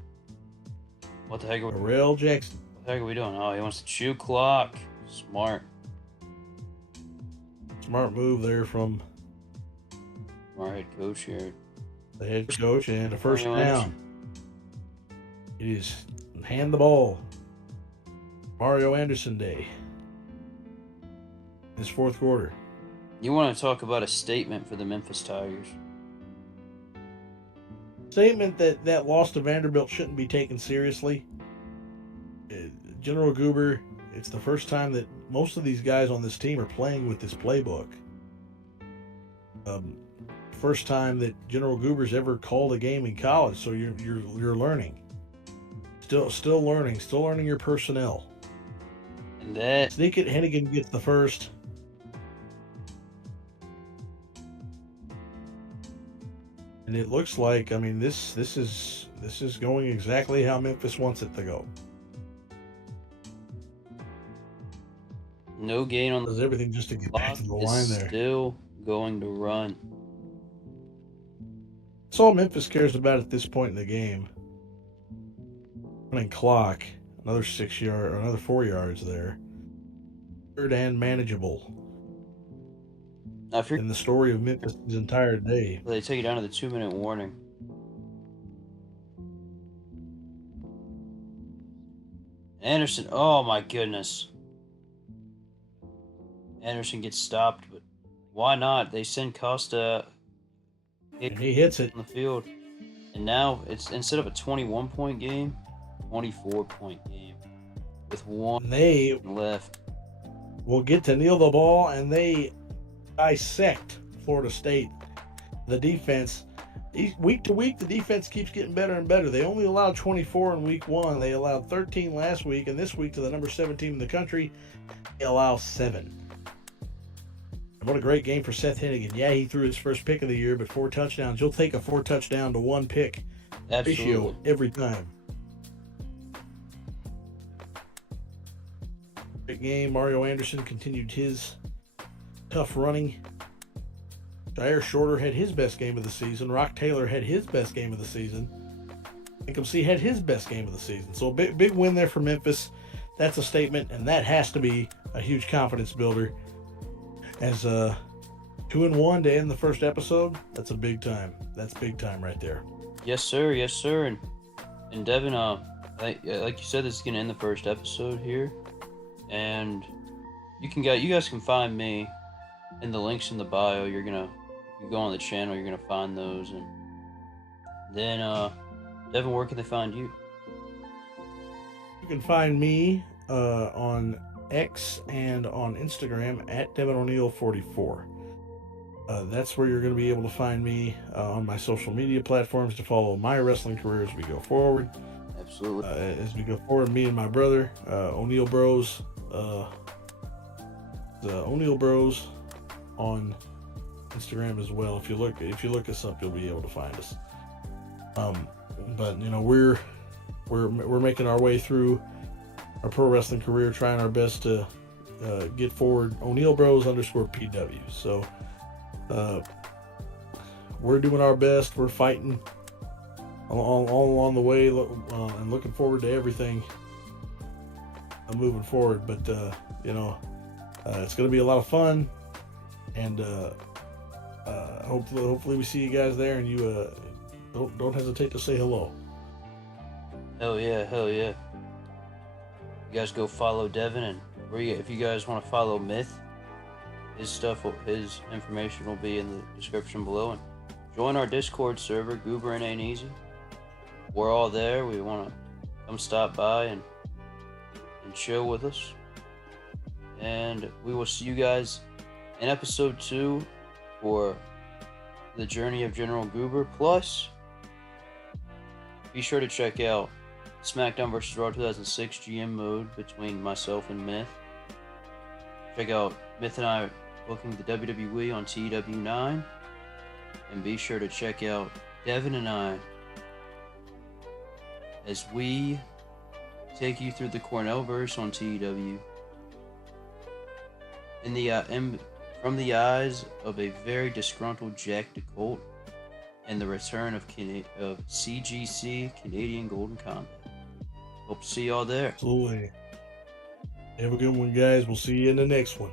What the heck are we doing? Darrell Jackson. What the heck are we doing? Oh, he wants to chew clock. Smart. Smart move there from our head coach here. The head coach, and a first down. It is hand the ball. Mario Anderson day. This fourth quarter. You want to talk about a statement for the Memphis Tigers? Statement that loss to Vanderbilt shouldn't be taken seriously. General Goober, it's the first time that most of these guys on this team are playing with this playbook. First time that General Goober's ever called a game in college, so you're learning. Still learning your personnel. And that Sneak it, Hennigan gets the first. And it looks like, I mean, this is going exactly how Memphis wants it to go. No gain on Does everything just to get back to the line there. Still going to run. That's all Memphis cares about at this point in the game. Running clock, another 6 yard or another 4 yards there. Third and manageable. In the story of Memphis' entire day. They take it down to the 2-minute warning. Anderson, oh my goodness. Anderson gets stopped, but why not? They send Costa. And he hits it on the field. And now it's instead of a 21-point game, 24-point game with one left. Will get to kneel the ball, and they dissect Florida State. The defense, week to week, the defense keeps getting better and better. They only allowed 24 in week 1. They allowed 13 last week, and this week to the number 7 team in the country, they allow 7. What a great game for Seth Hennigan. Yeah, he threw his first pick of the year, but 4 touchdowns. You'll take a 4 touchdown to 1 pick ratio every time. Great game. Mario Anderson continued his tough running. Jair Shorter had his best game of the season. Rock Taylor had his best game of the season. Blankumsey had his best game of the season. So a big win there for Memphis. That's a statement, and that has to be a huge confidence builder. As 2-1 to end the first episode, that's a big time. That's big time right there. Yes, sir. Yes, sir. And Devin, like you said, this is gonna end the first episode here, and you guys can find me in the links in the bio. You go on the channel, you're gonna find those, and then Devin, where can they find you? You can find me on X and on Instagram at Devin O'Neill 44. That's where you're going to be able to find me on my social media platforms to follow my wrestling career as we go forward. Absolutely. As we go forward, me and my brother, O'Neill Bros, the O'Neill Bros on Instagram as well. If you look us up, you'll be able to find us. But we're making our way through our pro wrestling career, trying our best to get forward. O'Neill Bros _PW. So we're doing our best. We're fighting all along the way, and looking forward to everything moving forward. But it's going to be a lot of fun, and hopefully we see you guys there, and you don't hesitate to say hello. Hell yeah. You guys go follow Devin, and if you guys want to follow Myth, his information will be in the description below. And join our Discord server, Goober and Ain't Easy. We're all there. We want to come stop by and chill with us. And we will see you guys in episode 2 for the journey of General Goober. Plus, be sure to check out SmackDown vs. Raw 2006 GM mode between myself and Myth. Check out Myth and I booking the WWE on TW9. And be sure to check out Devin and I as we take you through the Cornellverse on TW. From the eyes of a very disgruntled Jack DeColt, and the return of CGC, Canadian Golden Combat. Hope to see y'all there. Absolutely. Have a good one, guys. We'll see you in the next one.